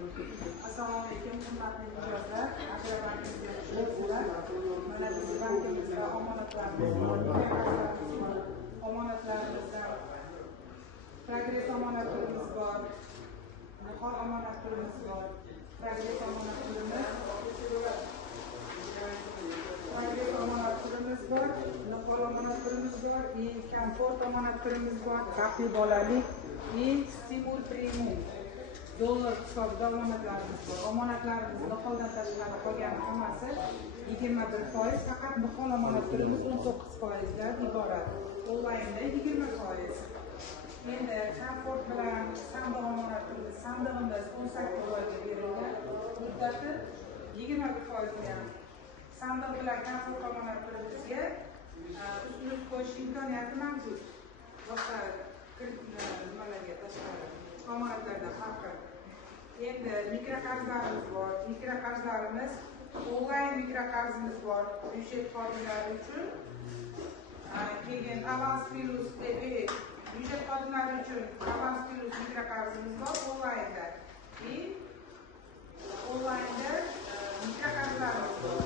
Assalomu alaykum, hurmatli mijozlar. Agrobankimizga xush kelibsizlar. Mana biz bankimizda omonatlarimiz bor, omonatlarimizda Progress omonat turimiz bor, Nihol omonat turimiz bor. Progress omonat turimiz, Progress omonat turimiz bor, Nihol omonat turimiz bor, Komfort omonat turimiz bor, xavfli bolalik, Stimul Premium dollar hisobida omonatlarimiz bor. Omonatlarimiz Niholdan tashqari qolgani hammasi 21%, faqat Nihol omonat turimiz 19%dan iborat. Onlaynda 20%. Endi Komfort bilan sandiq omonat turimiz, sandig'imiz 18 oyga berildi. Muddati 21% bilan. Sandiq bilan Komfort omonat turimizga ustun qo'yish imkoniyati mavjud. Boshqa nimalarga tashqari omonatlardan farqi. Endi mikroqarzlarimiz bor. Mikroqarzlarimiz onlayn mikroqarzimiz bor. Byudjet xodimlari uchun. Keyin avans plus byudjet xodimlari uchun avans plus mikroqarzimiz bor.